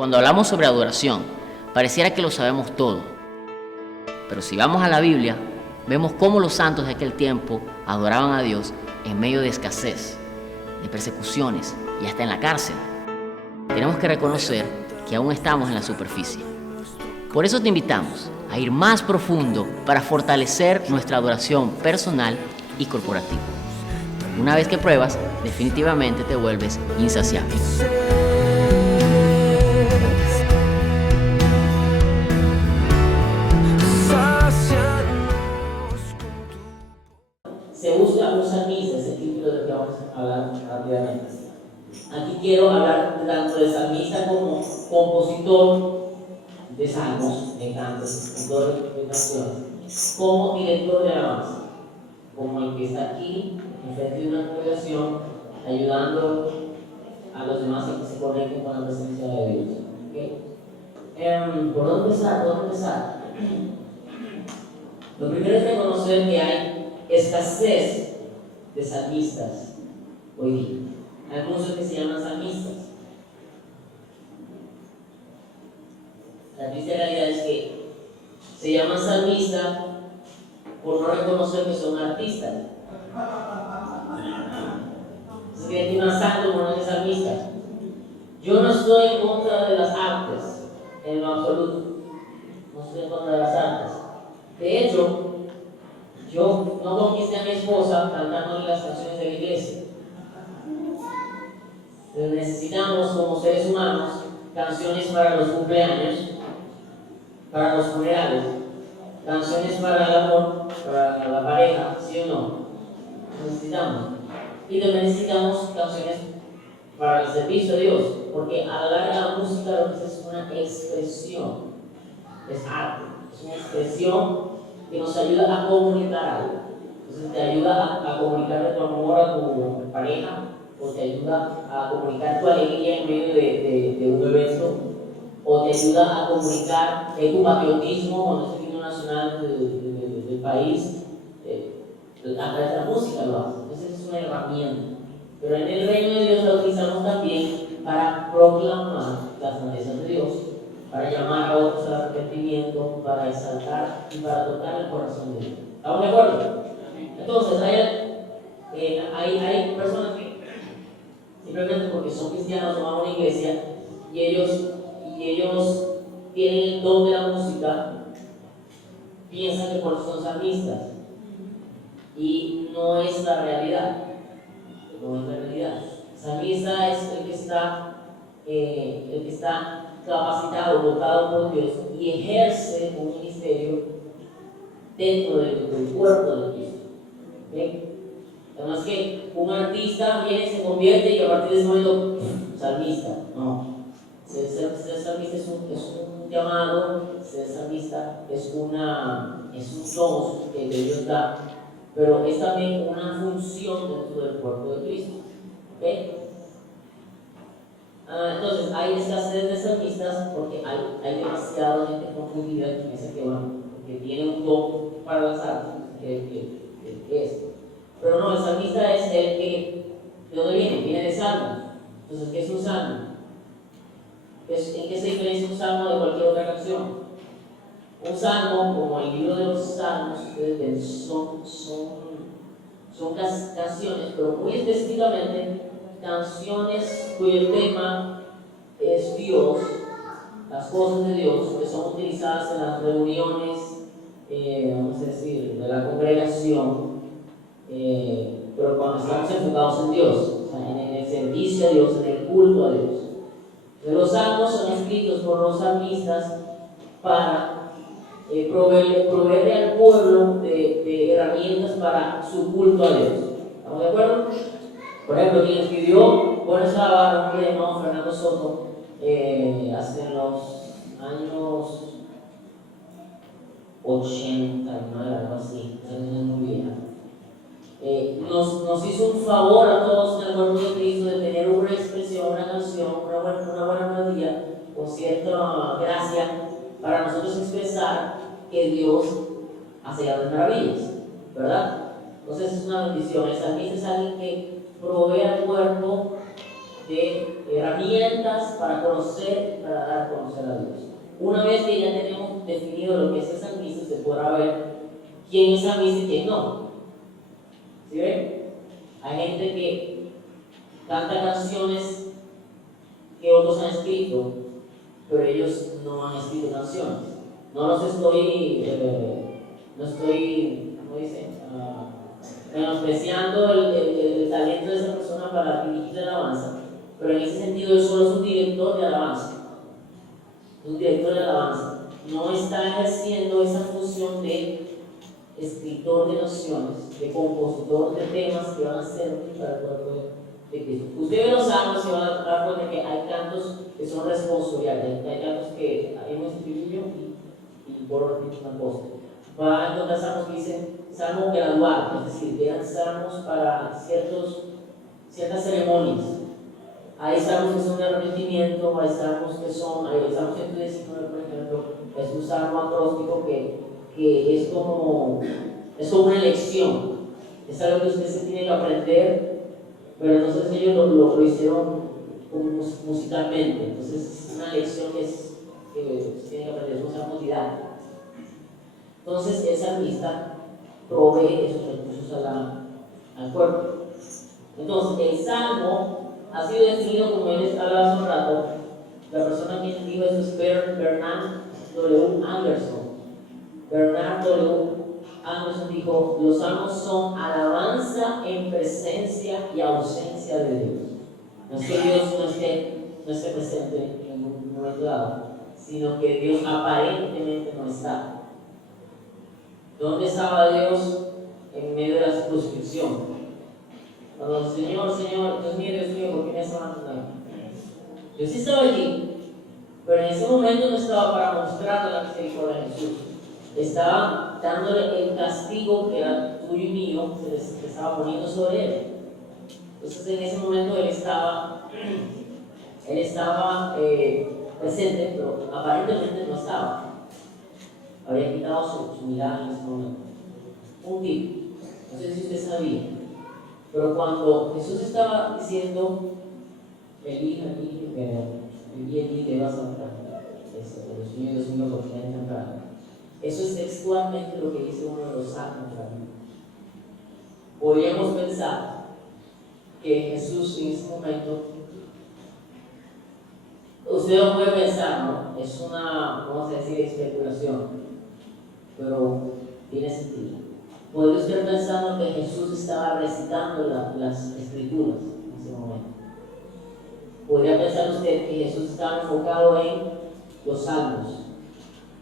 Cuando hablamos sobre adoración, pareciera que lo sabemos todo. Pero si vamos a la Biblia, vemos cómo los santos de aquel tiempo adoraban a Dios en medio de escasez, de persecuciones y hasta en la cárcel. Tenemos que reconocer que aún estamos en la superficie. Por eso te invitamos a ir más profundo para fortalecer nuestra adoración personal y corporativa. Una vez que pruebas, definitivamente te vuelves insaciable. Se busca un salmista, es el título de lo que vamos a hablar rápidamente. Aquí quiero hablar tanto de salmista como compositor de salmos, de cantos, escritor de canciones, como director de alabanza, como el que está aquí, enfrente de una congregación, ayudando a los demás a que se conecten con la presencia de Dios. ¿Okay? ¿Por dónde empezar? Lo primero es reconocer que hay escasez de salmistas hoy día. Hay muchos que se llaman salmistas. La triste realidad es que se llaman salmistas por no reconocer que son artistas. Se cree que un santo por no ser salmista. Yo no estoy en contra de las artes, en lo absoluto. No estoy en contra de las artes. De hecho, yo no conquisté a mi esposa cantándole las canciones de la iglesia. Pero necesitamos, como seres humanos, canciones para los cumpleaños, para los funerales, canciones para el amor, para la pareja, ¿sí o no? Necesitamos. Y también necesitamos canciones para el servicio de Dios, porque a la larga la música lo que es una expresión, es arte, es una expresión que nos ayuda a comunicar algo. Entonces te ayuda a comunicar tu amor a tu pareja, o te ayuda a comunicar tu alegría en medio de un evento, o te ayuda a comunicar tu patriotismo cuando es el himno nacional del país, a través de la música lo hace. Entonces es una herramienta. Pero en el reino de Dios la utilizamos también para proclamar las grandezas de Dios, para llamar a otros al arrepentimiento, para exaltar y para tocar el corazón de Dios. ¿Estamos de acuerdo? Entonces, hay personas que simplemente porque son cristianos o van a una iglesia y ellos tienen el don de la música, piensan que por eso son salmistas. Y no es la realidad. No es la realidad. Salmista es el que está capacitado, dotado por Dios y ejerce un ministerio dentro del cuerpo de Cristo. ¿Okay? Además que un artista viene, se convierte y a partir de ese momento, salmista. No. Ser salmista es un llamado, ser salmista es un don que Dios da, pero es también una función dentro del cuerpo de Cristo. ¿Okay? Entonces, hay escasez de salmistas porque hay demasiada gente confundida que piensa que tiene un don para las artes, que es. Pero no, el salmista es el que, ¿de dónde viene? Viene de salmos. Entonces, ¿qué es un salmo? ¿En qué se diferencia un salmo de cualquier otra canción? Un salmo, como el libro de los salmos, son canciones, pero muy específicamente canciones cuyo tema es Dios, las cosas de Dios, que son utilizadas en las reuniones, vamos a decir, de la congregación, pero cuando estamos enfocados en Dios, o sea, en el servicio a Dios, en el culto a Dios. Los salmos son escritos por los salmistas para proveerle al pueblo de herramientas para su culto a Dios. ¿Estamos de acuerdo? Por ejemplo, quien escribió Buenos Sábados, un llamado Fernando Soto, hace los años 89, algo así, es muy vieja. Nos hizo un favor a todos en el cuerpo de Cristo de tener una expresión, una canción, una buena melodía, con cierta gracia, para nosotros expresar que Dios hace grandes maravillas, ¿verdad? Entonces es una bendición. El salmista es alguien que provee al cuerpo de herramientas para conocer, para dar a conocer a Dios. Una vez que ya tenemos definido lo que es el salmista, se podrá ver quién es salmista y quién no. ¿Sí ven? Hay gente que canta canciones que otros han escrito, pero ellos no han escrito canciones. No estoy, ¿cómo dicen? Menospreciando el talento de esa persona para dirigir la alabanza, pero en ese sentido él solo es un director de alabanza. Un director de alabanza no está ejerciendo esa función de escritor de canciones, de compositor de temas que van a servir para el cuerpo de Cristo. Ustedes ve los salmos y van a dar cuenta que hay cantos que son responsoriales, hay cantos que hay un estribillo y por orden una cosa. Va a encontrar salmos que dicen salmo gradual, es decir, que eran salmos para ciertas ceremonias. Hay salmos que son de arrepentimiento, hay salmos 119, por ejemplo, es un salmo acróstico que es como una elección, es algo que usted se tiene que aprender, pero entonces ellos lo hicieron musicalmente, entonces es una lección que se tiene que aprender, es un salmo didáctico. Entonces el salmista provee esos recursos al cuerpo. Entonces el salmo ha sido definido, como él hablaba hace un rato, la persona que dijo eso es Bernard W. Anderson. Bernard W. Anderson dijo: los salmos son alabanza en presencia y ausencia de Dios. No es que Dios no esté presente en un momento dado, sino que Dios aparentemente no está. ¿Dónde estaba Dios en medio de la circunscripción? Cuando Señor, Dios mío, ¿por qué me has abandonado? Yo sí estaba allí, pero en ese momento no estaba para mostrar la misericordia de Jesús. Estaba dándole el castigo que era tuyo y mío, se estaba poniendo sobre él. Entonces en ese momento él estaba presente, pero aparentemente no estaba. Había quitado su mirada en ese momento. Un tip, no sé si usted sabía, pero cuando Jesús estaba diciendo, Elí, te vas a matar, Dios mío, ¿por qué me has encontrado? Eso es textualmente lo que dice uno de los salmos. Podríamos pensar que Jesús en ese momento, usted lo puede pensar, ¿no? Es una, vamos a decir, especulación, pero tiene sentido. Podría usted pensando que Jesús estaba recitando las escrituras en ese momento. Podría pensar usted que Jesús estaba enfocado en los salmos.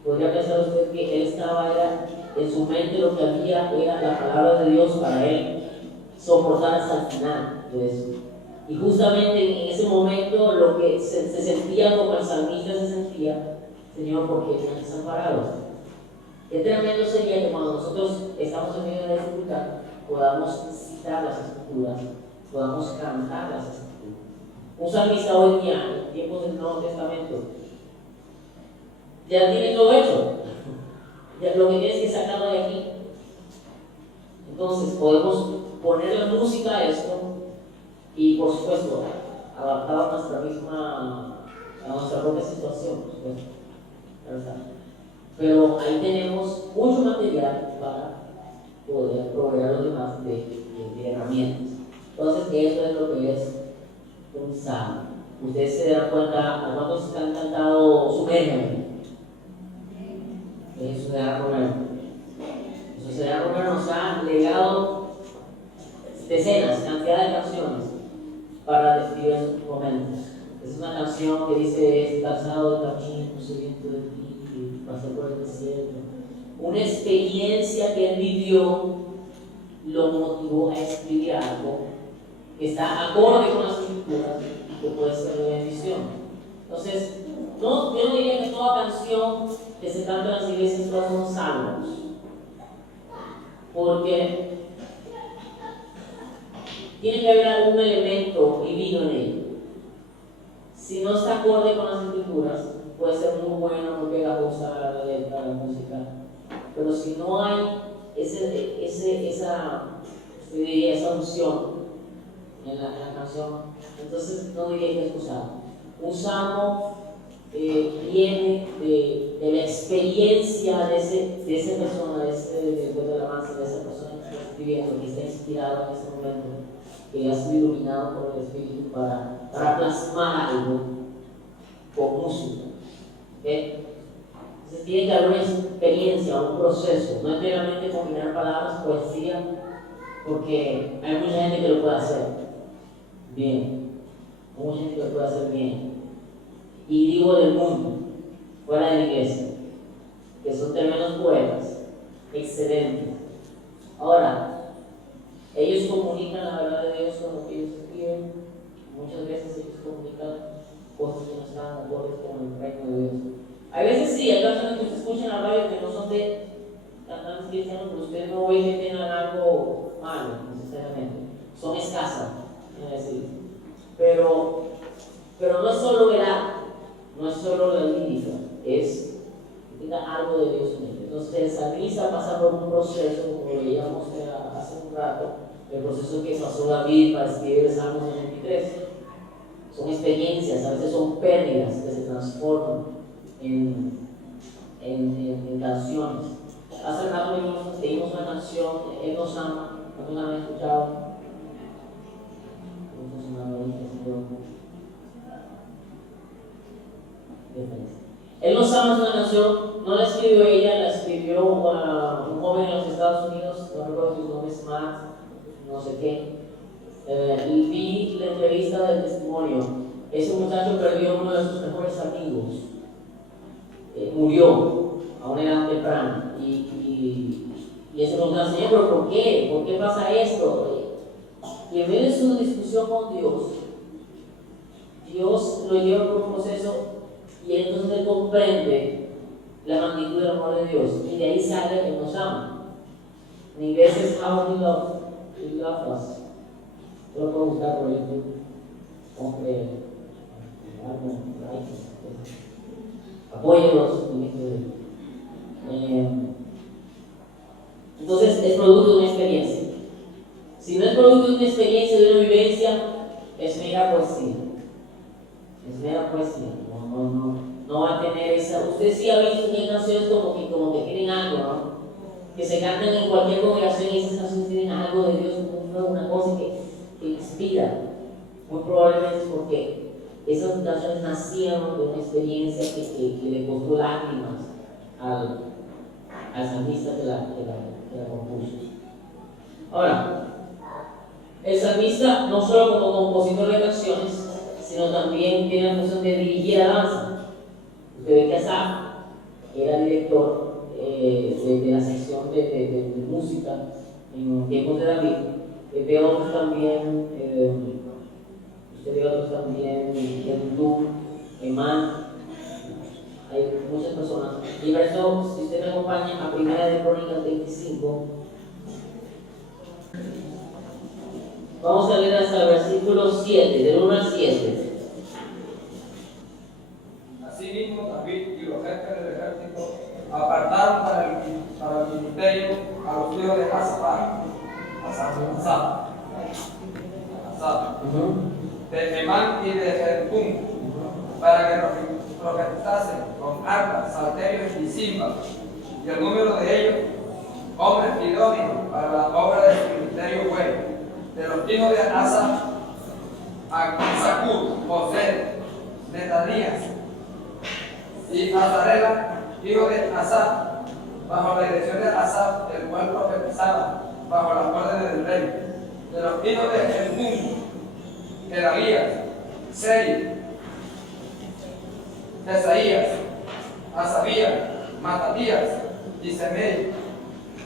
Podría pensar usted que él estaba, en su mente lo que había era la palabra de Dios para él soportar hasta el final de eso. Y justamente en ese momento lo que se sentía como el salmista se sentía: Señor, ¿por qué me has desamparado? Qué tremendo sería que cuando nosotros estamos en medio de la dificultad podamos citar las escrituras, podamos cantar las escrituras. Un salmista hoy día, en tiempos del Nuevo Testamento, ya tiene todo hecho. Ya lo que tienes que sacarlo de aquí. Entonces podemos poner la música a esto y, por supuesto, adaptado a nuestra propia situación, por supuesto. ¿Verdad? Pero ahí tenemos mucho material para poder proveer a los demás de herramientas. Entonces, eso es lo que es un salmo. Ustedes se dan cuenta a cuántos han cantado Sumérgeme. Eso se da Romero. Eso se da Romero, nos ha legado decenas, cantidad de canciones para diversos momentos. Es una canción que dice: cansado de camino, sediento de ti, pasé por el desierto. Una experiencia que él vivió lo motivó a escribir algo que está acorde con las escrituras y que puede ser de bendición. Entonces, yo no diría que toda canción que se canta en las iglesias todas son salmos, porque tiene que haber algún elemento divino en ello. Si no está acorde con las escrituras, puede ser muy buena, muy pegajosa la letra, la música, pero si no hay esa unción en la canción. Entonces no diría que es un salmo. Un salmo viene de la experiencia de esa persona, de la alabanza, de esa persona que está escribiendo, que está inspirado en ese momento, que ha sido iluminado por el Espíritu para plasmar algo con música. ¿Okay? Entonces tiene que haber una experiencia, un proceso, no es meramente combinar palabras, poesía, porque hay mucha gente que lo puede hacer bien, mucha gente que lo puede hacer bien. Y digo del mundo, fuera de la iglesia, que son tremendos poetas, excelentes. Ahora, ellos comunican la verdad de Dios con lo que ellos escriben. Muchas veces ellos comunican cosas que no están acordes con el reino de Dios. Hay veces sí, hay canciones que se escuchan en la radio que no son de cantantes cristianos, pero usted no ve que tengan algo malo, necesariamente. Son escasas, quiero decir. Pero no es solo el arte, no es solo la lírica, es que tenga algo de Dios en él. Entonces el salmista pasa por un proceso, como lo veíamos hace un rato, el proceso que pasó David para escribir el Salmo 23. Son experiencias, a veces son pérdidas que se transforman en canciones. Hace rato leímos una canción, Él nos ama, ¿alguna vez han escuchado? Él nos ama es una canción, no la escribió ella, la escribió un joven en los Estados Unidos, no recuerdo su nombre, es Matt, no sé qué. Y vi la entrevista del testimonio. Ese muchacho perdió uno de sus mejores amigos, murió a una edad temprana y ese preguntaba, Señor, ¿pero por qué? ¿Por qué pasa esto? Y en medio de su discusión con Dios lo lleva por un proceso y entonces él comprende la magnitud del amor de Dios y de ahí sale que nos ama. En inglés es How He Loved Us. Yo lo puedo buscar por YouTube. Apóyenos. Entonces es producto de una experiencia. Si no es producto de una experiencia, de una vivencia, es mera poesía. Es mera poesía. No va a tener esa. Usted sí ha visto que hay canciones como que tienen algo, ¿no? Que se cantan en cualquier congregación y esas canciones tienen algo de Dios, una cosa que inspira. Muy probablemente es porque esas canciones nacieron de una experiencia que le costó lágrimas al salmista que la compuso. Ahora, el salmista no solo como compositor de canciones, sino también tiene la función de dirigir alabanza. Usted ve que Asaf era director de la sección de música en tiempos de David. Ve otros también, usted ve otros también, Yedutun, Emán, hay muchas personas. Y verso, si usted me acompaña a 1 de Crónicas 25, vamos a leer hasta el versículo 7, del 1 al 7. Asimismo, David y los jefes del ejército apartaron para el ministerio a los hijos de Asaf, de Emán y de Yedutun, para que profetizasen con arpas, salterios y címbalos, y el número de ellos, hombres idóneos para la obra de su ministerio fue de los hijos de Asaf, Zacur, José, Netanías y Azarela, hijo de Asaf, bajo la dirección de Asaf, el cual profetizaba bajo las órdenes del rey. De los hijos de Jehum, Gedalías, Sei, Tesaías, Asabías, Matatías y Semei,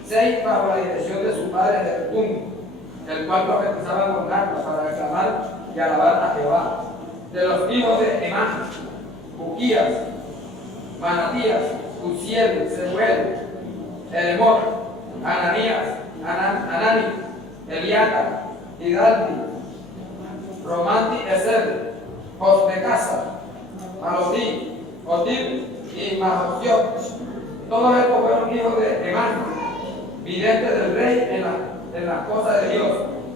6 bajo la dirección de su padre Jehum, el cual profetizaba con arpas para aclamar y alabar a Jehová. De los hijos de Emán, Buquías, Manatías, Uziel, Sebuel, Elemor, Ananías, Anani, Eliata, Hidalti, Romanti Ezer, Josbecasa, Malodí, Otib y Mahosiot. Todos estos fueron hijos de Emán, vidente del rey en las cosas de Dios,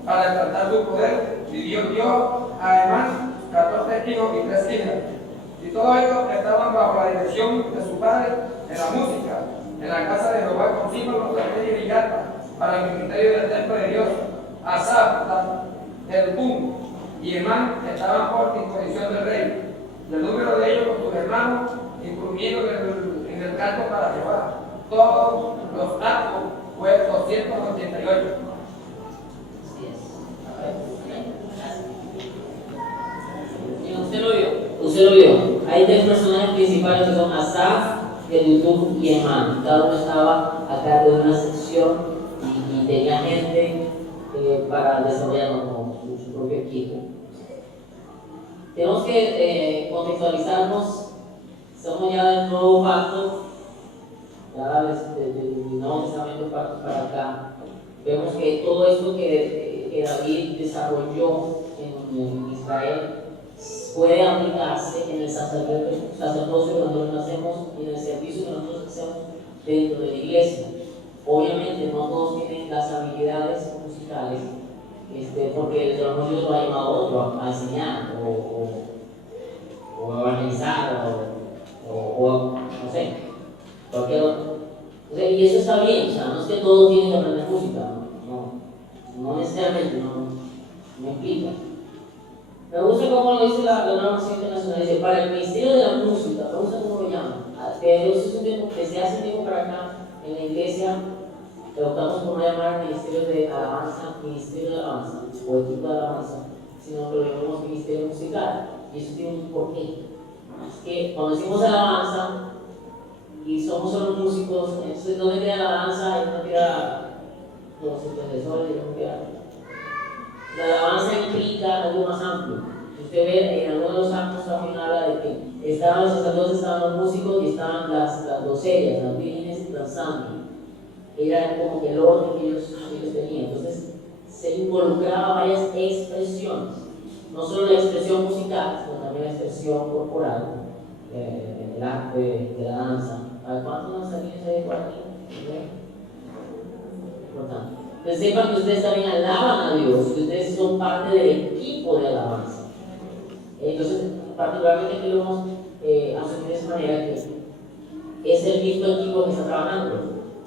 para exaltar su poder y Dios dio a Emán 14 hijos y 3 hijas. Y todos estos estaban bajo la dirección de su padre en la música, en la casa de Jehová con símbolos, trompetas y arpas, para el ministerio del templo de Dios. Asaf, Elbum y Emán estaban por disposición del rey. Y el número de ellos con sus hermanos, incluyendo en el canto para Jehová. Todos los actos fue 288. Usted lo vio. Hay 3 personajes principales que son Asaf, Edutun y Emán. Cada uno estaba a cargo de una sección y tenía gente para desarrollarlo como su propio equipo. Tenemos que contextualizarnos. Estamos ya del nuevo pacto, ya del Nuevo Testamento para acá. Vemos que todo esto que David desarrolló en Israel puede aplicarse en el sacerdocio que nosotros hacemos y en el servicio que nosotros hacemos dentro de la iglesia. Obviamente no todos tienen las habilidades musicales, porque el Señor Dios lo ha llamado a otro a enseñar o a evangelizar o no sé, cualquier otro. Y eso está bien, o sea, no es que todos tienen que aprender música, no necesariamente, no implica. Me gusta cómo lo dice la nueva versión internacional, dice, para el ministerio de la música, me gusta cómo lo llaman. Desde hace tiempo para acá, en la iglesia, optamos por no llamar ministerio de alabanza, ministerio de alabanza, o equipo de alabanza, sino que lo llamamos ministerio musical. Y eso tiene un porqué. Es que cuando decimos alabanza, y somos solo músicos, entonces ¿dónde queda la alabanza? Y no queda los intercesores, y no queda. La alabanza implica algo más amplio. Usted ve en algunos de los actos también habla de que estaban los sacerdotes, estaban los músicos y estaban las doncellas, las vírgenes danzando. Era como que el orden que ellos tenían. Entonces se involucraba varias expresiones, no solo la expresión musical, sino también la expresión corporal, el arte de la danza. ¿Cuántos danzarines hay por aquí? Importante. Entonces sepan que ustedes también alaban a Dios, que ustedes son parte del equipo de alabanza. Entonces, particularmente aquí lo hemos asumido de esa manera, que es el mismo equipo que está trabajando.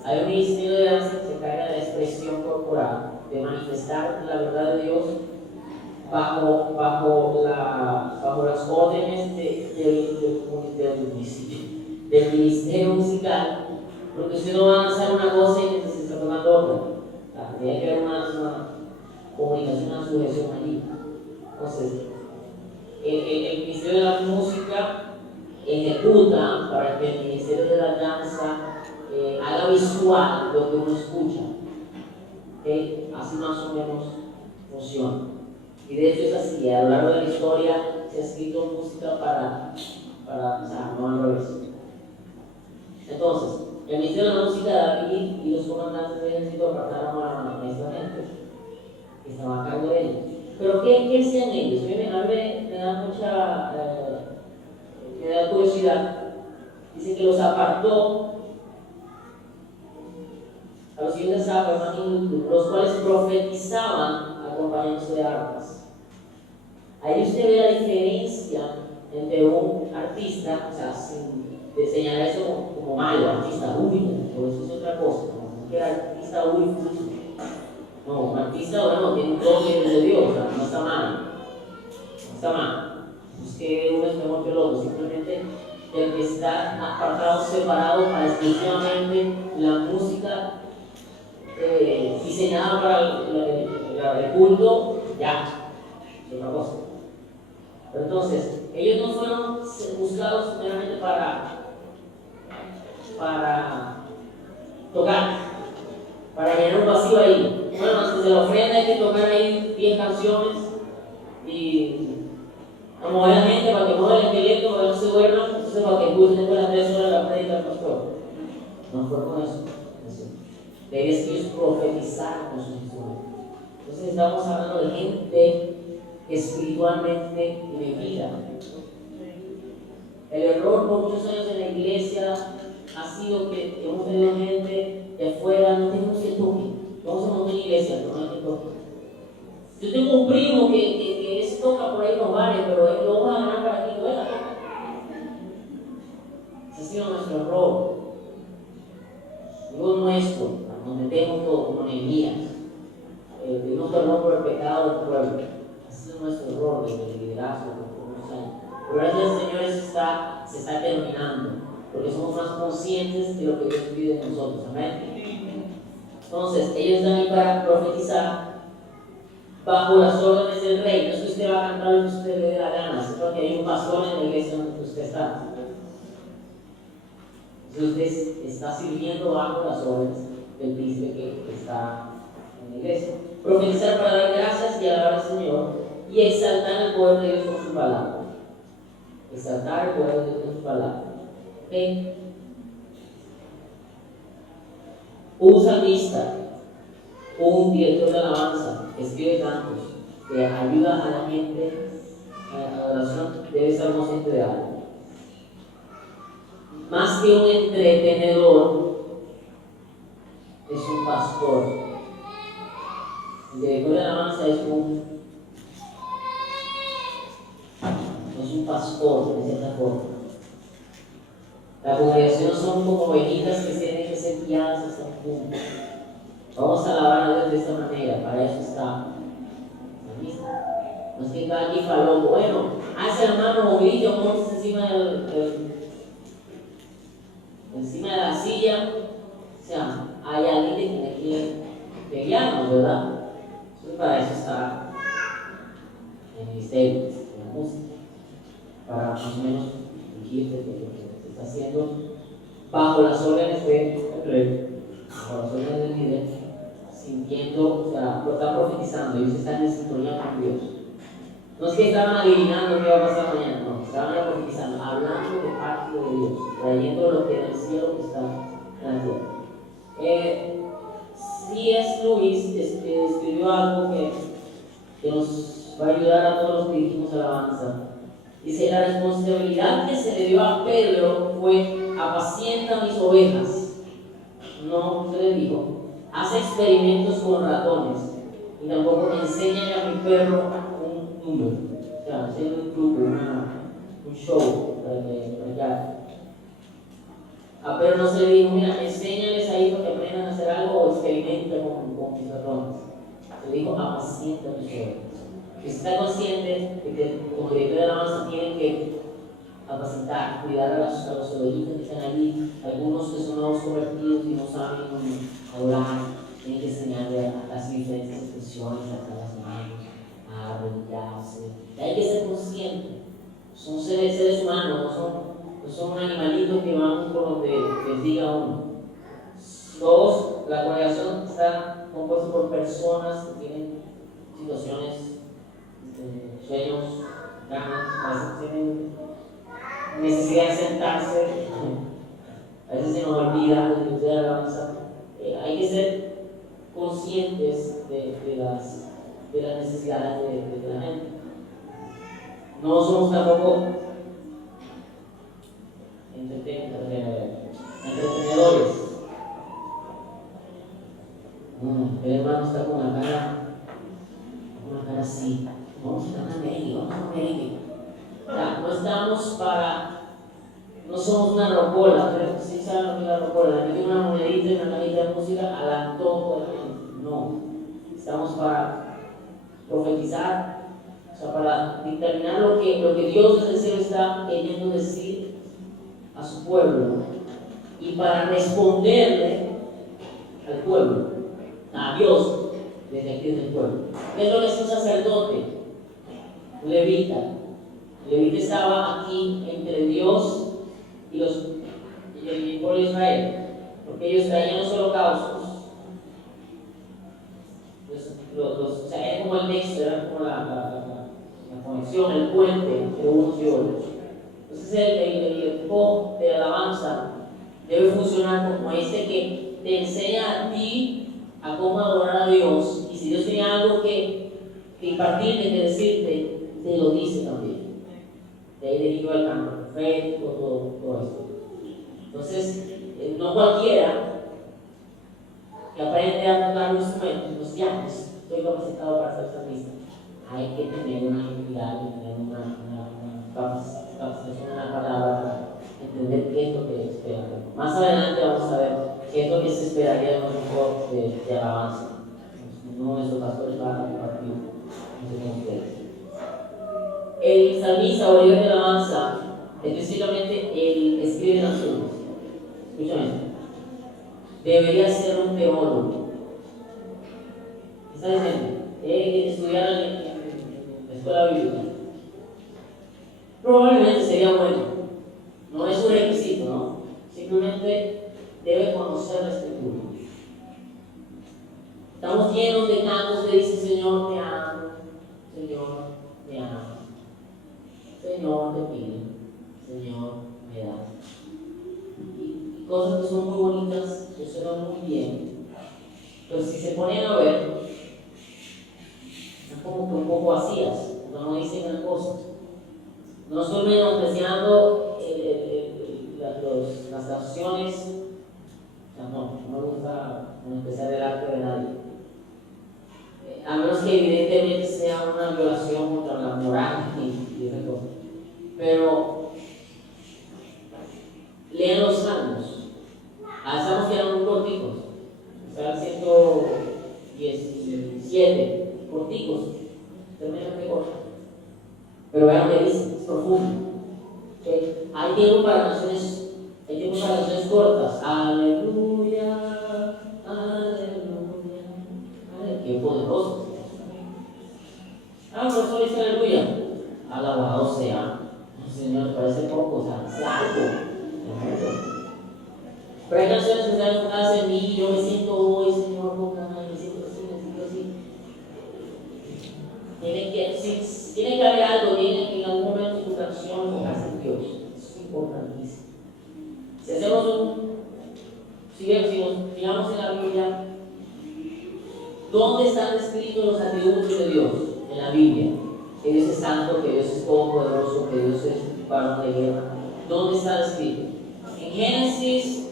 Hay un ministerio de danza que se encarga de la expresión corporal, de manifestar la verdad de Dios bajo las órdenes del ministerio musical, porque usted no va a lanzar una cosa y se está tomando otra. Tiene que haber una comunicación, una sujeción allí. Entonces, el ministerio de la música ejecuta para que el ministerio de la danza haga visual lo que uno escucha. ¿Okay? Así más o menos funciona. Y de hecho es así, a lo largo de la historia se ha escrito música para o sea, no al revés. Entonces, el ministerio de la música de David y los comandantes del ejército apartaron a esta gente que estaba a cargo de ellos. Pero ¿qué hacían ellos? A mí me da mucha me da curiosidad. Dice que los apartó a los hijos de Asaf, los cuales profetizaban acompañándose de arpas. Ahí usted ve la diferencia entre un artista, o sea, sin señalar eso como malo, artista, o eso es otra cosa, no que era artista, no, un artista, bueno, tiene un toque de Dios, o sea, no está mal, no está mal. Es que uno es mejor que el otro, simplemente el que está apartado, separado para exclusivamente la música diseñada para el culto, ya, es otra cosa. Pero entonces, ellos no fueron buscados meramente para tocar, para llenar un vacío ahí. Bueno, antes de la ofrenda hay que tocar ahí 10 canciones y mover a la gente para que mueva el esqueleto, para que no se duerman, entonces para que escuchen después las 3 horas la prédica del pastor. No fue con eso. La idea es que ellos profetizaron con sus instrumentos. Entonces estamos hablando de gente espiritualmente vivida. El error por muchos años en la iglesia ha sido que hemos tenido gente de afuera, no tenemos que toque. Vamos a montar una iglesia, pero no hay que toque. Yo tengo un primo que nos vale, pero lo vamos a ganar para ti, venga, toca. Ese ha sido nuestro error. Dios nuestro, nos metemos todo como Nehemías. Pedimos perdón por el pecado del pueblo. Ese es nuestro error de liderazgo por unos años. Pero gracias al Señor eso se está terminando, porque somos más conscientes de lo que Dios pide de nosotros. Amén. Entonces, ellos están ahí para profetizar bajo las órdenes del rey. No es que usted va a cantar lo que usted le dé la gana, es porque hay un pastor en la iglesia donde usted está. Entonces, usted está sirviendo bajo las órdenes del príncipe que está en la iglesia. Profetizar para dar gracias y alabar al Señor y exaltar el poder de Dios con su palabra. Exaltar el poder de Dios con su palabra. ¿Okay? Un salmista, un director de alabanza, que escribe cantos, que ayuda a la gente a la adoración, debe estar consciente de algo. Más que un entretenedor, es un pastor. El director de alabanza es un pastor, de cierta forma. La congregación son como ovejitas que tienen que ser guiadas hasta un punto. Vamos a alabar a Dios de esta manera, para eso está la misa. No es que cada quien faló, bueno, hace la mano movidillo, montes encima de la silla. O sea, hay alguien que tiene que guiarnos, ¿verdad? Entonces, para eso está el ministerio, la música, para más o menos dirigirte de lo que se está haciendo bajo las órdenes del rey, bajo las órdenes del líder, sintiendo, o sea, lo están profetizando, ellos están en sintonía con Dios. No es que estaban adivinando qué va a pasar mañana, no, estaban profetizando, hablando de parte de Dios, trayendo lo que del cielo que está en la tierra. C.S. Lewis escribió algo que nos va a ayudar a todos los que dirigimos alabanza. Dice: la responsabilidad que se le dio a Pedro fue: apacienta mis ovejas. No se le dijo: haz experimentos con ratones, y tampoco enséñale a mi perro un número, o sea, hacer un truco, un show para que haga. A Pedro no se le dijo: mira, enséñales ahí para que aprendan a hacer algo o experimenten con mis ratones. Se le dijo: apacienta mis ovejas. Y está consciente de que como director de alabanza tienen que apacentar, cuidar a los ovejitas que están allí, algunos que son nuevos convertidos y no saben orar, tienen que enseñarle a las diferentes expresiones, a las manos, a arrodillarse. Hay que ser consciente, son seres humanos, no son animalitos que van por donde les diga uno. Dos, la congregación está compuesta por personas que tienen situaciones, sueños, ganas, a veces tienen necesidad de sentarse, a veces se nos olvida de la alabanza. Hay que ser conscientes de las necesidades de la gente. No somos tampoco entretenedores. El hermano está con una cara así. Vamos a cantar merengue, vamos a merengue. O sea, no somos una rocola, pero si saben lo que es la rocola, le meten una monedita y una cajita de música al antojo de la gente. No, estamos para profetizar, o sea, para dictaminar lo que Dios desde el cielo está queriendo decir a su pueblo y para responderle al pueblo, a Dios desde aquí desde el pueblo. ¿Qué es lo que es un sacerdote? Un levita. El levita estaba aquí entre Dios y el pueblo de Israel, porque ellos traían los holocaustos. O sea, era como el nexo, era como la conexión, el puente entre unos y otros. Entonces el equipo de alabanza debe funcionar como este que te enseña a ti a cómo adorar a Dios, y si Dios tiene algo que impartirte, que decirte, te lo dice también. De ahí deriva el canto profético, todo esto. Entonces, no cualquiera que aprende a tocar un instrumento, pues ya, estoy capacitado para hacer esta pista. hay que tener una habilidad y tener una capacitación en la palabra para entender qué es lo que espera. Más adelante vamos a ver qué es lo que se esperaría de un grupo de alabanza. Uno de nuestros pastores va a compartir, no sé cómo ustedes. El salmista o líder de alabanza, específicamente el escribe canciones. Escúchame, debería ser un teólogo. ¿Qué está diciendo? Estudiar en la escuela bíblica. Probablemente sería bueno. No es un requisito, ¿no? Simplemente debe conocer la escritura. Estamos llenos de cantos que dicen: Señor, te amo, Señor, te amo, Señor, te pido, Señor, me da. Y cosas que son muy bonitas, que suenan muy bien, pero si se ponen a ver, son como que un poco vacías, no dicen gran cosa. No estoy menospreciando las canciones, no me gusta menospreciar el arte de nadie. A menos que evidentemente sea una violación contra la moral y esas cosas. Pero lean los salmos. Sabemos que eran muy corticos. Salmo 117, corticos, tremendamente cortos. Pero vean lo que dice, es profundo. ¿Okay? Hay tiempo para canciones cortas. Aleluya, aleluya. Qué poderoso. Pero solo dice aleluya. Alabado sea. Señor, parece poco, o sea, es algo. Pero hay canciones que están enfocadas en mí. Yo me siento hoy, Señor, me siento así. Tiene que haber algo, tiene que en algún momento tu canción enfocarse en Dios. Eso es importantísimo. Si nos fijamos en la Biblia, ¿dónde están descritos los atributos de Dios en la Biblia? Que Dios es santo, que Dios es todopoderoso, que Dios es varón de guerra. ¿Dónde está descrito? En Génesis,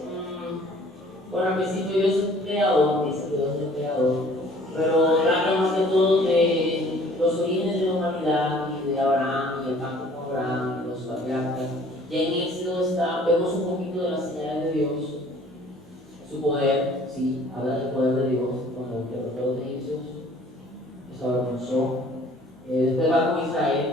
al principio Dios es un creador, dice que Dios es un creador, pero trata más que todo de los orígenes de la humanidad y de Abraham y el pacto con Abraham y los patriarcas. Y en Éxodo vemos un poquito de las señales de Dios, su poder, sí, habla del poder de Dios cuando derrotó a los egipcios, eso avergonzó. Después va con Israel.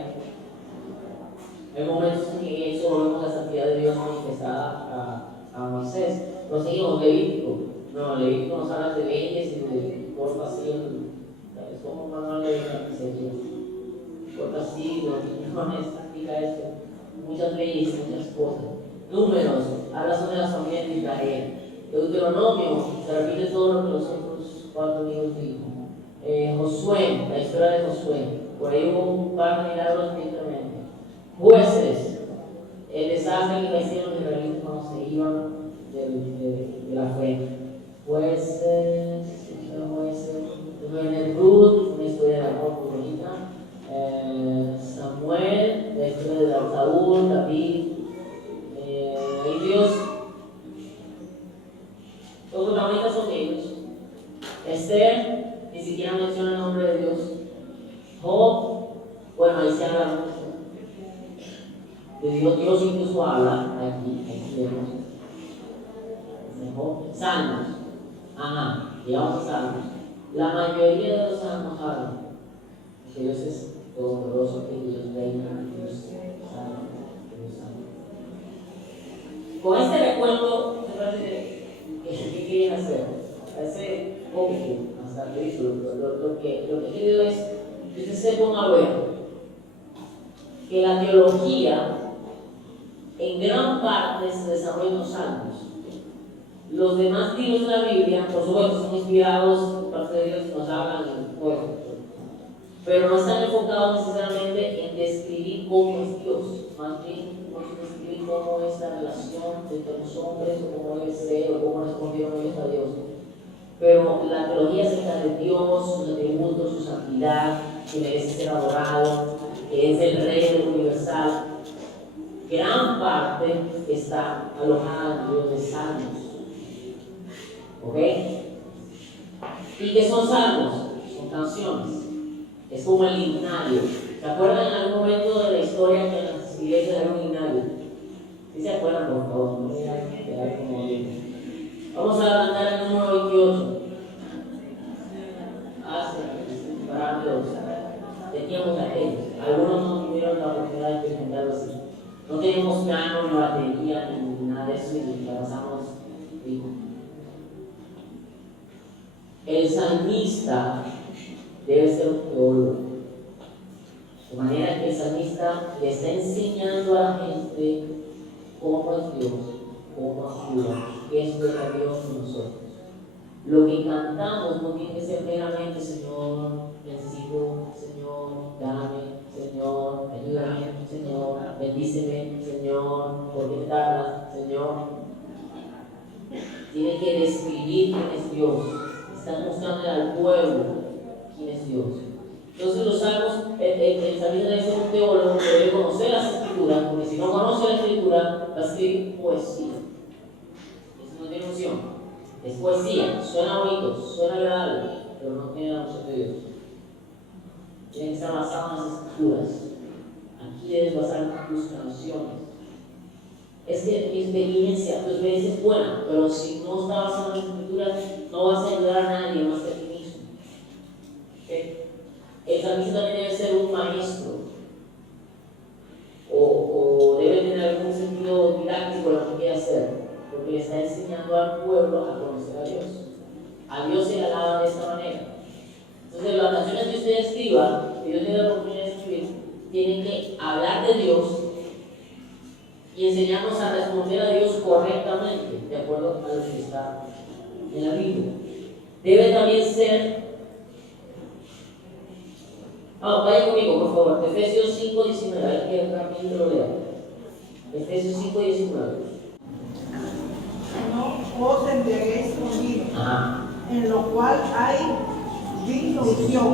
Hay momentos en que en eso vemos la santidad de Dios manifestada a Moisés. Proseguimos, Levítico. No, Levítico nos habla de leyes y de corta así, es como un manual de beneficencia. Corta así, los niños, practica esto. Muchas leyes, muchas cosas. Números, habla sobre las familias de Israel. Deuteronomio, se repite todo lo que los otros 4 libros dijo. Josué, la historia de Josué. Por ahí hubo un par de milagros bien tremendos. Jueces, el desastre que hicieron los israelitas cuando se iban de la fe. Jueces, Ruth, una historia de amor muy bonita. Samuel, la historia de Saúl, David. Y Dios, los protagonistas son ellos. Esther, ni siquiera menciona el nombre de Dios. Job, bueno, ahí se habla mucho. Dios incluso habla aquí vemos. Salmos. Llegamos a Salmos. La mayoría de los salmos hablan que Dios es todopoderoso, que Dios reina, que Dios sana, que Dios sana. Con este recuento, ¿qué quieren hacer? Parece obvio, hasta ridículo. Lo que he querido es que se ponga a ver que la teología en gran parte se desarrolla en los salmos. Los demás libros de la Biblia, por supuesto, son inspirados por parte de Dios y nos hablan del pueblo, pero no están enfocados necesariamente en describir cómo es Dios, más bien en describir cómo es la relación entre los hombres, o cómo debe ser, o cómo respondieron ellos a Dios. Pero la teología acerca de Dios, sus atributos, su santidad, que merece ser adorado, que es el Rey del universal, gran parte está alojada en el libro de Salmos. ¿Ok? ¿Y qué son salmos? Son canciones. Es como el himnario. ¿Se acuerdan en algún momento de la historia que en las iglesias era un himnario? ¿Sí se acuerdan, por favor? No me digan que hay como bien. Vamos a levantar el número 28. Para Dios. Teníamos aquellos. Algunos no tuvieron la oportunidad de experimentarlo así. No teníamos piano, ni batería, ni nada de eso, y la pasamos bien. El salmista debe ser un teólogo. De manera que el salmista le está enseñando a la gente cómo es Dios, cómo actúa, qué espera Dios de nosotros. Lo que cantamos no tiene que ser meramente Señor, necesito, Señor, dame, Señor, ayúdame, Señor, bendíceme, Señor, ¿por qué tardas, Señor? Tiene que describir quién es Dios. Está mostrando al pueblo quién es Dios. Entonces los salmos, el salmista debe ser un teólogo que debe conocer las escrituras, porque si no conoce la escritura, va a escribir poesía. Eso no tiene opción. Es poesía, suena bonito, suena agradable, pero no tiene la noción de Dios. Tiene que estar basado en las escrituras. Aquí debes basar tus canciones. Es que mi experiencia es buena, pero si no está basado en las escrituras, no vas a ayudar a nadie más que a ti mismo. ¿Okay? El salmista también debe ser un maestro, o debe tener algún sentido didáctico de lo que quiere hacer, porque le está enseñando al pueblo a conocer a Dios. A Dios se le alaba de esta manera. Entonces, las canciones que usted escriba, que Dios le da la oportunidad de escribir, tienen que hablar de Dios y enseñarnos a responder a Dios correctamente, de acuerdo a lo que está en la Biblia. Debe también ser. Vaya conmigo, por favor. Efesios 5:19. Hay que rápido lo lea. Efesios 5:19. No os embriaguéis con vino, en lo cual hay disolución.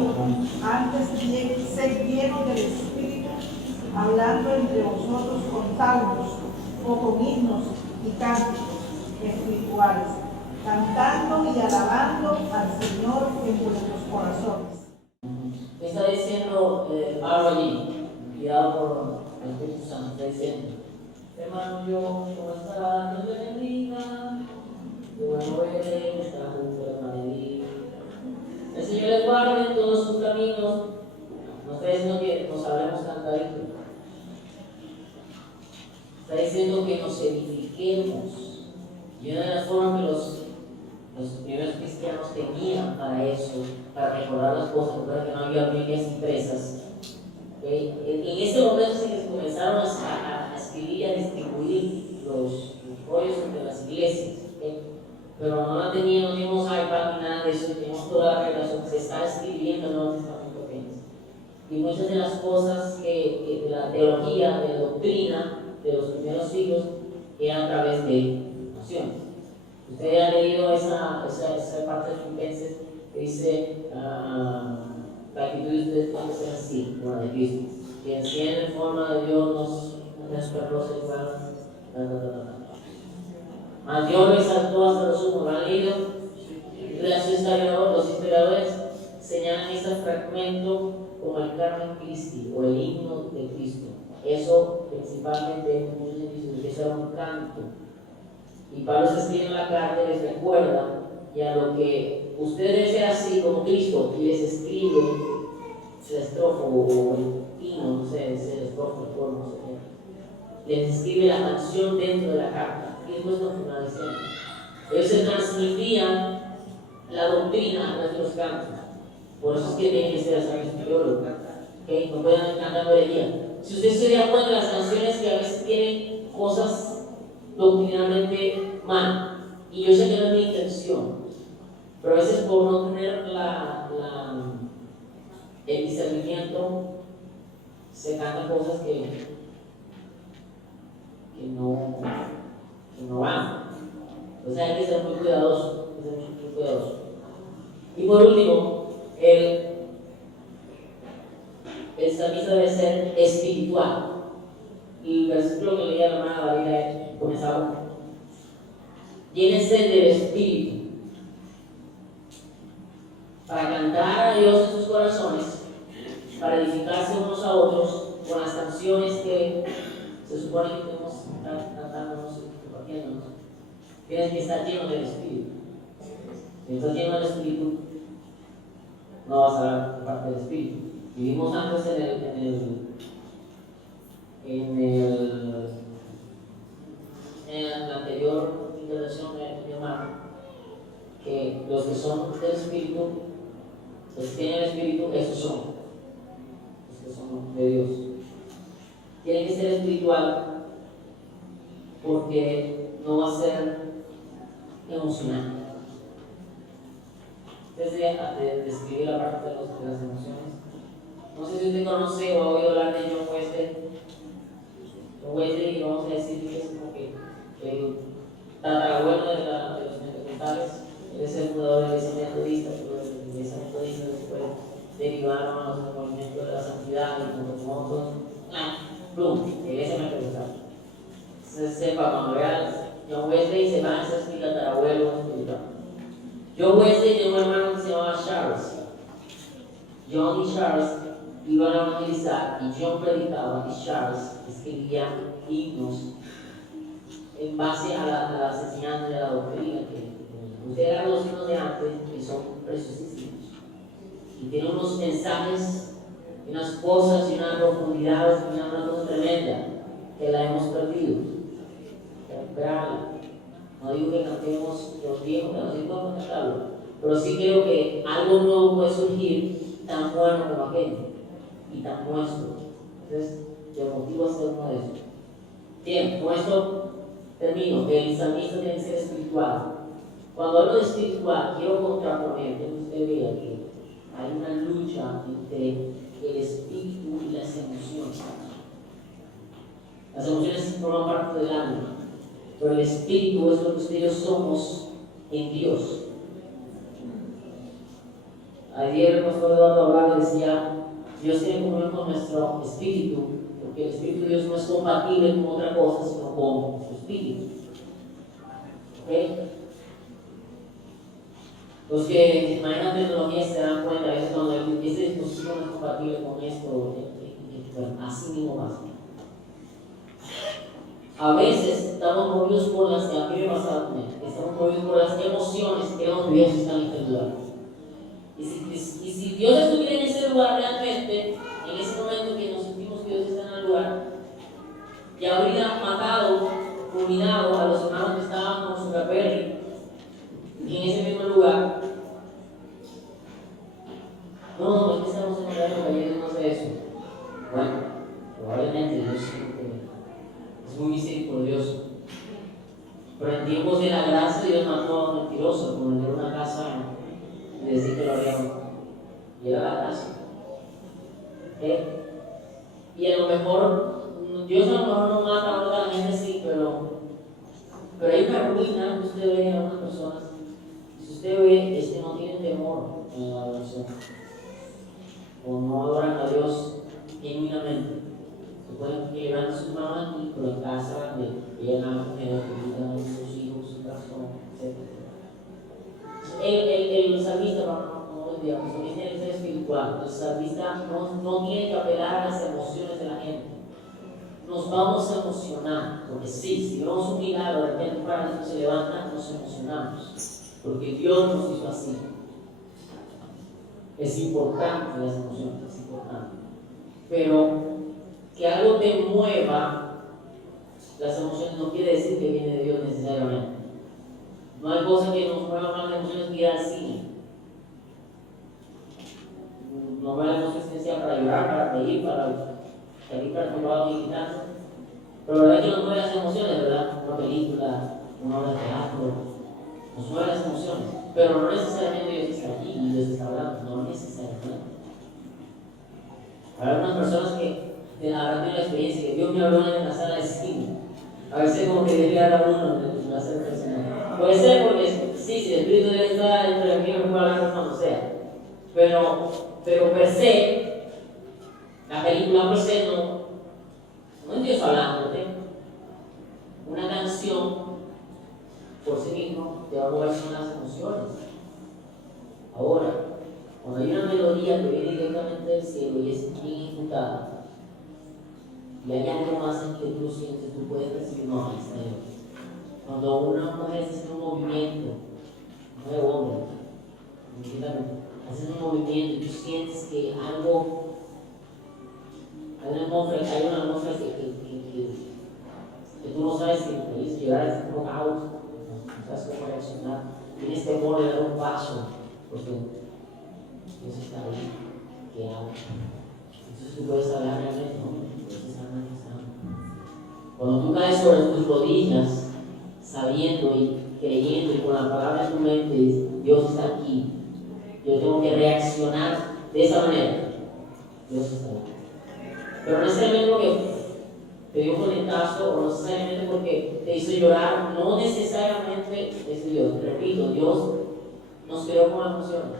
Antes bien, sed llenos del Espíritu, hablando entre vosotros con salmos o con himnos y cánticos espirituales, cantando y alabando al Señor en vuestros corazones. Está diciendo Pablo allí, guiado por el Espíritu Santo, está diciendo: hermano, yo, ¿cómo está? Dios te bendiga. Qué bueno eres, está junto a la maravilla. El Señor les guarde en todos sus caminos. No está diciendo que nos hablemos cantadito. Está diciendo que nos edifiquemos. Y una de las formas que los primeros cristianos tenían para eso, para recordar las cosas, para que no había Biblias impresas. En ese momento se comenzaron a escribir y a distribuir los rollos entre las iglesias. Pero no la teníamos, no teníamos iPad ni nada de eso, teníamos toda la revelación, se está escribiendo el Nuevo Testamento apenas. Y muchas de las cosas de la teología, de la doctrina de los primeros siglos, eran a través de naciones. Ustedes han leído esa parte de Filipenses que dice: la actitud de ustedes puede ser así, como la de Cristo. Que encienden en forma de Dios, no es perros igual. Mas Dios lo exaltó hasta lo sumo. ¿Lo han leído? Los historiadores señalan ese fragmento como el Carmen Christi o el himno de Cristo. Eso principalmente, muchos dicen que eso era un canto. Y Pablo se escribe en la carta y les recuerda, y a lo que ustedes deben ser así como Cristo, y les escribe el estrofo o el himno, no sé, es el estrofo, el coro, no sé. Les escribe la canción dentro de la carta. Y después continúa diciendo: ellos se transmitían la doctrina a través de los cantos. Por eso es que tienen que ser sabios teólogos. ¿Okay? No pueden cantar herejía. Si usted se da cuenta de las canciones que a veces tienen cosas doctrinalmente mal, y yo sé que no es mi intención, pero a veces por no tener el discernimiento se cantan cosas que no van. O sea, hay que ser muy cuidadoso. Y por último, el salmista debe ser espiritual. Y el versículo que leía la hermana Valeria comenzaba: llénense del Espíritu. Para cantar a Dios en sus corazones, supone que tenemos que estar tratándonos y compartiéndonos, tienes que estar lleno del Espíritu. Si estás lleno del Espíritu, no vas a hablar parte del Espíritu. Vivimos antes en la anterior intervención de mi hermano, que los que son del Espíritu, los que tienen el Espíritu, esos son los que son de Dios. Tiene que ser espiritual porque no va a ser emocional. Desde describir la parte de las emociones. No sé si usted conoce o ha oído hablar de John Wesley. John Wesley, vamos a decir que es como que el tatarabuelo de los pentecostales. Él es el fundador de la iglesia metodista, pero de la iglesia metodista después derivaron a los movimientos de la santidad y junto con otros. La iglesia metodista. Se sepa, cuando vean John Wesley se va a ser mi tatarabuelo espiritual. John Wesley tenía un hermano que se llamaba Charles. John y Charles iban a evangelizar y John predicaba y Charles escribía himnos en base a las enseñanzas de la doctrina. Ustedes eran los himnos de antes que son preciosísimos y tienen unos mensajes, unas cosas y una profundidad, una cosa tremenda que la hemos perdido. Recuperarla. No digo que cantemos los viejos, no digo que cantarlo, pero sí creo que algo nuevo puede surgir tan bueno como aquello y tan nuestro. Entonces, te motivo a hacer uno de esos. Bien, con esto termino. El salmista tiene que ser espiritual. Cuando hablo de espiritual, quiero contraponer que usted vea que hay una lucha entre el espíritu y las emociones. Las emociones forman parte del alma, pero el espíritu es lo que usted y yo somos en Dios. Ayer el pastor Eduardo hablaba y decía, Dios tiene comunión con nuestro espíritu, porque el espíritu de Dios no es compatible con otra cosa, sino con su espíritu. ¿Ok? Los que manejan tecnología se dan cuenta a veces cuando este dispositivo no es compatible con esto, bueno, así mismo pasa. A veces estamos movidos por las que a mí me pasa, estamos movidos por las emociones que donde Dios está en este lugar. Y si Dios estuviera en ese lugar realmente, en ese momento que nos sentimos que Dios está en el lugar, ya habría matado, fulminado a los hermanos que estaban con su Perry en ese mismo lugar. No es que estamos en el lugar que no hace eso. Bueno, probablemente Dios es muy misericordioso. Pero en tiempos de la gracia, Dios mató a un mentiroso, como vender una casa y decir que lo había matado. Y era la gracia. Y a lo mejor, Dios a lo mejor no mata a otra gente, sí, pero hay una ruina que usted ve en algunas personas. Si usted ve, es que no tienen temor en la adoración, o no adoran a Dios genuinamente. Se pueden quebrar sus manos aquí, pero en casa llegan a la mujer, que quitan a sus hijos, su corazón, etc. El salmista, el salmista tiene que ser espiritual. El salmista no tiene que apelar a las emociones de la gente. Nos vamos a emocionar, porque sí, si vemos un milagro, de repente para nosotros se levanta, nos emocionamos, porque Dios nos hizo así. Es importante las emociones, es importante. Pero que algo te mueva las emociones no quiere decir que viene de Dios necesariamente. No hay cosa que nos mueva más las emociones que ir al cine. No valemos existencia para llorar, para reír, para salir para el trabajo y quitarse. Pero la verdad que nos mueve las emociones, ¿verdad? Una película, una obra de teatro, nos mueve las emociones. Pero no necesariamente Dios está allí y Dios está hablando, no necesariamente. Hay algunas personas que habrán tenido la experiencia que Dios me habló en la sala de cine. A veces como que Dios le habla a uno en la sala de cine. Puede ser porque sí, el Espíritu de Dios está dentro de mí, me puede hablar cuando sea. Pero per se, la película per se no es Dios hablándote. Una canción por sí mismo te va a mover con las emociones. Ahora, cuando hay una melodía que viene directamente del cielo y es bien ejecutada, y hay algo más en que tú sientes, tú puedes decir, no, ahí está Dios. Cuando una mujer hace un movimiento, mujer o hombre, haces un movimiento y tú sientes que algo, hay una atmósfera que tú no sabes si puedes llegar a este knockout, no sabes cómo reaccionar, tienes temor de dar un paso, porque Dios está ahí, ¿qué hago? Entonces tú puedes hablar realmente, no, Dios está manifestando. Cuando tú caes sobre tus rodillas, sabiendo y creyendo y con la palabra en tu mente, Dios está aquí, yo tengo que reaccionar de esa manera, Dios está aquí. Pero no necesariamente porque te dio un conectazo o no necesariamente porque te hizo llorar, no necesariamente es Dios. Repito, Dios nos creó con emociones,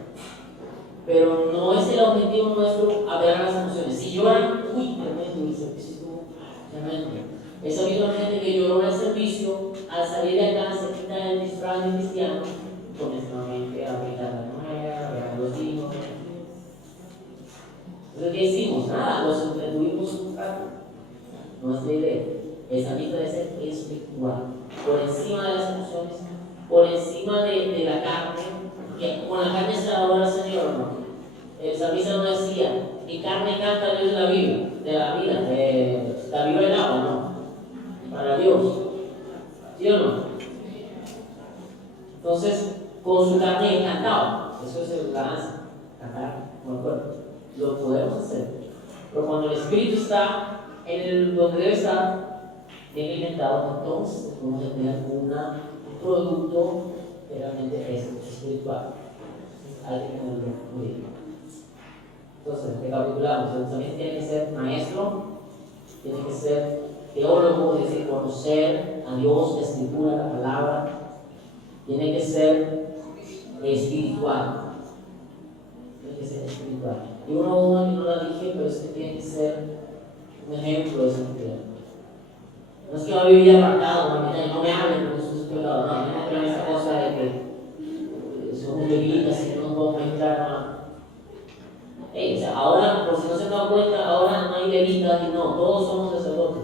pero no es el objetivo nuestro apelar a las emociones. Si lloran, uy, tremendo, y servicio estuvo tremendo. He sabido gente que lloró en el servicio, al salir de acá se quita el disfraz de cristiano, comienza nuevamente a gritar a la mujer, a ver a los hijos. Entonces, ¿qué hicimos? Nada, los entretuvimos un rato. Nuestra idea, esa lista debe ser espiritual, por encima de las emociones, por encima de la carne, que con la carne se adora al Señor, ¿no? El salmista no decía, mi carne canta a Dios de la vida, la vida del agua, ¿no? Para Dios, ¿sí o no? Entonces, con su carne cantaba, eso es la danza, cantar con el cuerpo, lo podemos hacer, pero cuando el Espíritu está donde debe estar bien alimentado, entonces vamos a tener un producto que realmente es espiritual. Hay que tenerlo muy bien. Entonces, recapitulamos: el también tiene que ser maestro, tiene que ser teólogo, es decir, conocer a Dios, la Escritura, la palabra, tiene que ser espiritual. Tiene que ser espiritual. Y uno que no la dije, pero es que tiene que ser un ejemplo de santidad. No es que va a vivir apartado, no me hablen porque eso es pecado. No, no creo en esa cosa de que somos levitas y no nos podemos entrar a. O sea, ahora, por si no se han dado cuenta, ahora no hay levitas y no, todos somos sacerdotes.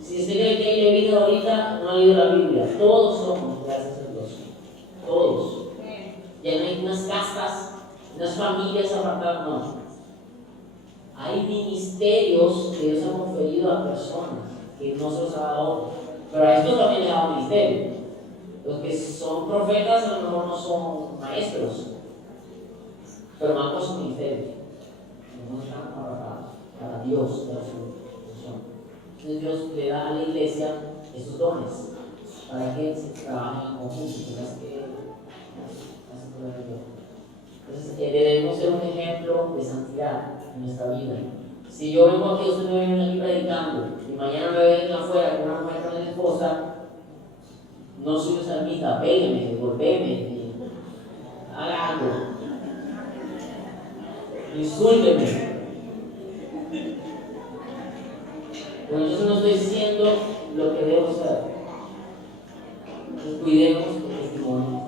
Si usted cree que hay levitas ahorita, no ha leído la Biblia. Todos somos, gracias a Dios. Todos. Ya no hay unas castas, unas familias apartadas, no. Hay ministerios que Dios ha conferido a personas que no se los ha dado a otros, pero a estos también les ha dado ministerio. Los que son profetas a lo mejor no son maestros, pero van con su ministerio. No están para Dios, para su función. Entonces Dios le da a la iglesia esos dones para que se trabajen en conjunto. Entonces debemos ser un ejemplo de santidad en nuestra vida. Si yo vengo aquí, usted me viene aquí predicando y mañana me ven afuera con una mujer con mi esposa, no soy un salmista, pégueme, golpéeme, haga algo, insúlteme. Pero entonces no estoy diciendo lo que debo ser. Entonces cuidemos el testimonio.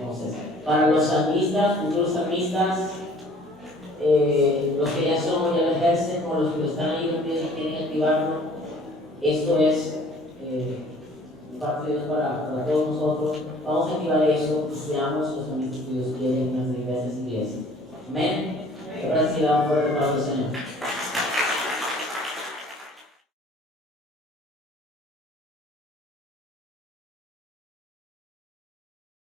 Entonces, para los salmistas, futuros salmistas, los que ya somos, ya lo ejercen, o los que lo están ahí y quieren activarlo, esto es parte de Dios para todos nosotros. Vamos a activar eso y seamos los salmistas que Dios quiere en nuestras iglesias. Amén. Gracias y damos por el Señor.